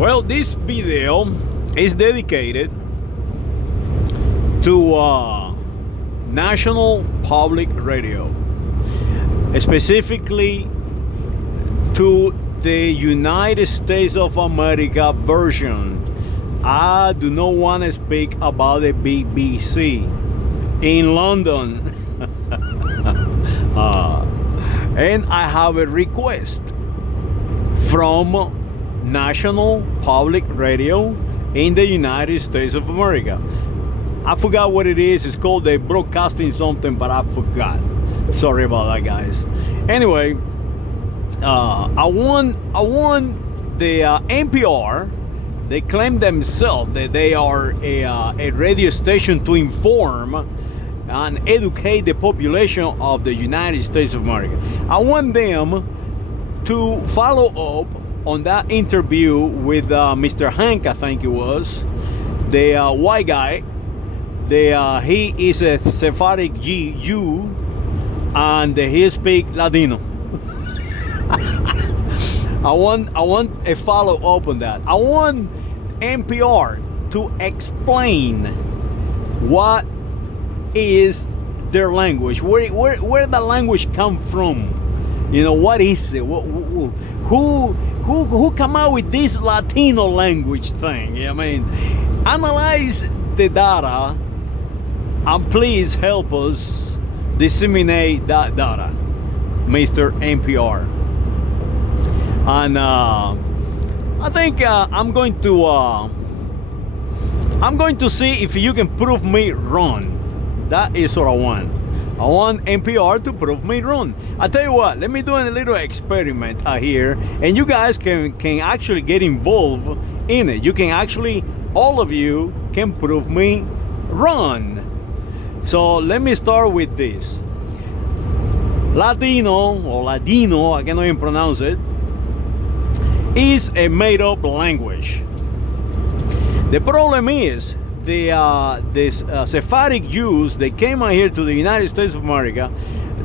Well, this video is dedicated to National Public Radio, specifically to the United States of America version. I do not want to speak about the BBC in London. And I have a request from National Public Radio in the United States of America. I forgot what it is. It's called the broadcasting something, but I forgot. Sorry about that, guys. Anyway, I want the NPR. They claim themselves that they are a radio station to inform and educate the population of the United States of America. I want them to follow up on that interview with Mr. Hank, I think it was, the white guy. He is a Sephardic Jew, and he speaks Ladino. I want a follow up on that. I want NPR to explain what is their language, where the language come from. You know, what is it? Who come out with this Latino language thing? I mean, analyze the data and please help us disseminate that data, Mr. NPR. And I think I'm going to see if you can prove me wrong. That is what I want. I want NPR to prove me wrong. I tell you what, let me do a little experiment here, and you guys can actually get involved in it. You can actually, all of you can prove me wrong. So let me start with this. Latino, or Ladino, I cannot even pronounce it, is a made-up language. The problem is, the Sephardic Jews, they came out here to the United States of America.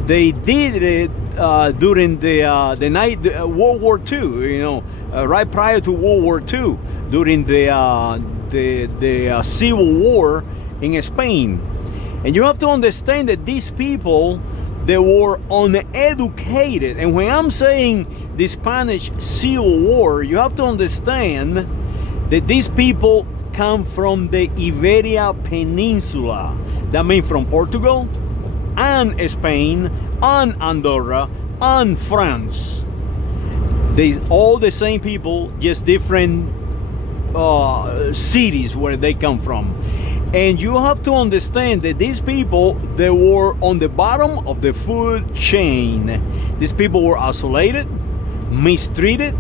They did it during the World War II. You know, right prior to World War II, during the Civil War in Spain. And you have to understand that these people, they were uneducated. And when I'm saying the Spanish Civil War, you have to understand that these people come from the Iberia Peninsula. That means from Portugal and Spain and Andorra and France. They all the same people, just different cities where they come from. And you have to understand that these people, they were on the bottom of the food chain. These people were isolated, mistreated,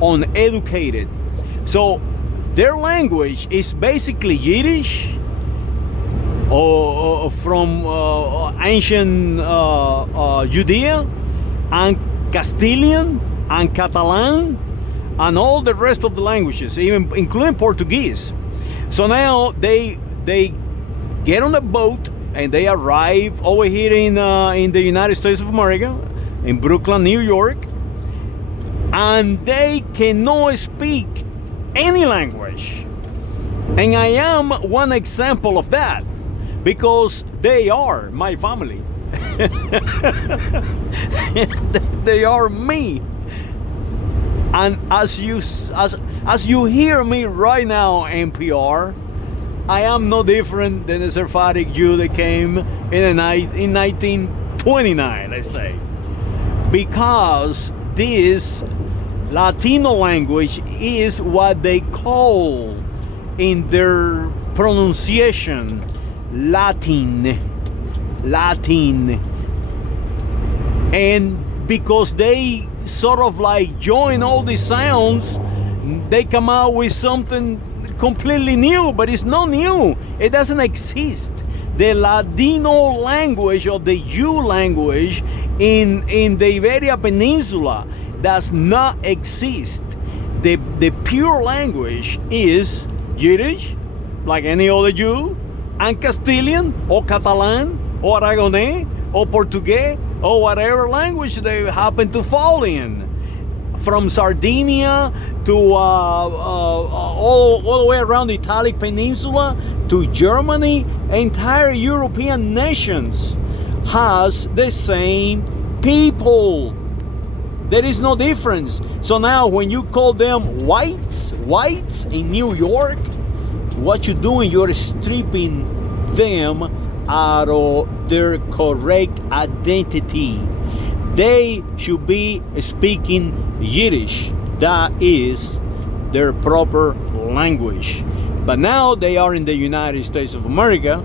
uneducated. So their language is basically Yiddish, or from ancient Judea, and Castilian, and Catalan, and all the rest of the languages, even including Portuguese. So now they get on a boat and they arrive over here in the United States of America, in Brooklyn, New York, and they cannot speak any language. And I am one example of that, because they are my family. They are me. And as you hear me right now, NPR, I am no different than a Sephardic Jew that came in 1929, let's say. Because this Latino language is what they call in their pronunciation Latin. And because they sort of like join all these sounds, they come out with something completely new, but it's not new. It doesn't exist. The Ladino language, or the Jew language in the Iberia Peninsula, does not exist. The pure language is Yiddish, like any other Jew, and Castilian, or Catalan, or Aragonese, or Portuguese, or whatever language they happen to fall in. from Sardinia to all the way around the Italic Peninsula to Germany, entire European nations has the same people. There is no difference. So now when you call them whites in New York, what you're doing, you're stripping them out of their correct identity. They should be speaking Yiddish. That is their proper language. But now they are in the United States of America.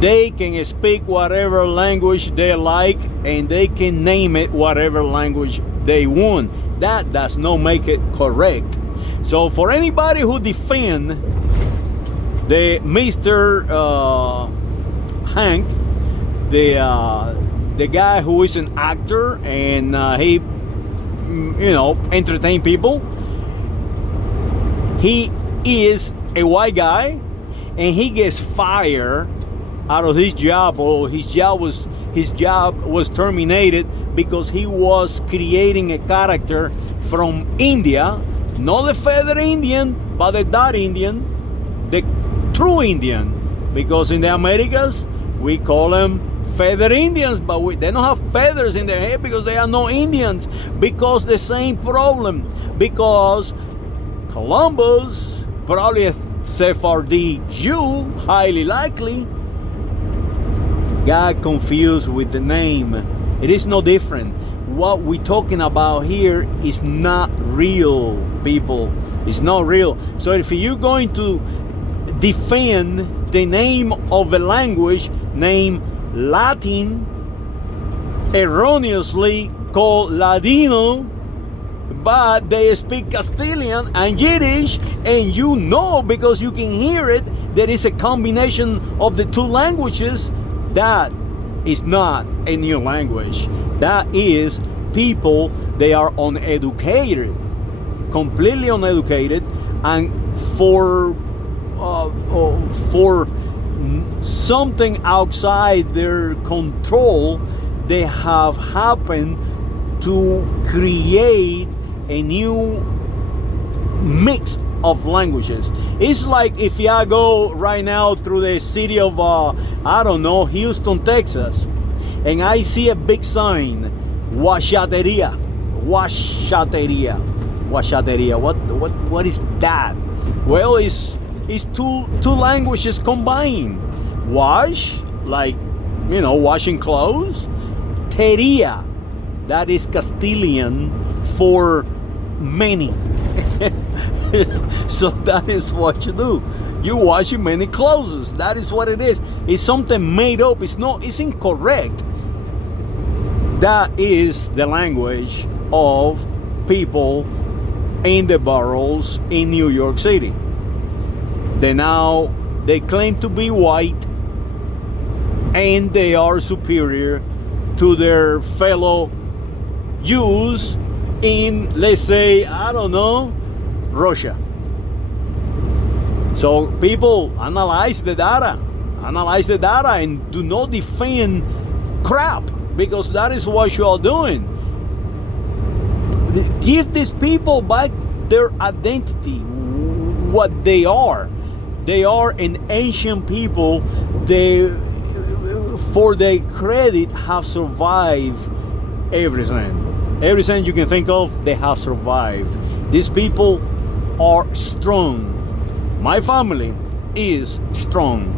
They can speak whatever language they like, and they can name it whatever language they want. That does not make it correct. So for anybody who defend the Mr. Hank, the guy who is an actor and he, entertain people, he is a white guy, and he gets fired out of his job, or his job was terminated because he was creating a character from India, not the feather Indian, but the dot Indian, the true Indian, because in the Americas we call them feather Indians, but they don't have feathers in their head because they are no Indians. Because the same problem, because Columbus, probably a Sephardi Jew, highly likely, got confused with the name. It is no different. What we're talking about here is not real, people. It's not real. So if you're going to defend the name of a language named Latin, erroneously called Ladino, but they speak Castilian and Yiddish, and because you can hear it, there is a combination of the two languages. That is not a new language. That is people, they are uneducated, completely uneducated, and for something outside their control, they have happened to create a new mix of languages. It's like if I go right now through the city of Houston, Texas, and I see a big sign, Washateria. What is that? Well, it's two languages combined. Wash, like washing clothes. Teria, that is Castilian for many. So that is what you do. You washing many clothes. That is what it is. It's something made up. It's incorrect. That is the language of people in the boroughs in New York City. They claim to be white, and they are superior to their fellow Jews in, let's say, Russia. So people analyze the data, and do not defend crap, because that is what you are doing. Give these people back their identity, what they are. They are an ancient people. They, for their credit, have survived everything. Everything you can think of, they have survived. These people are strong. My family is strong.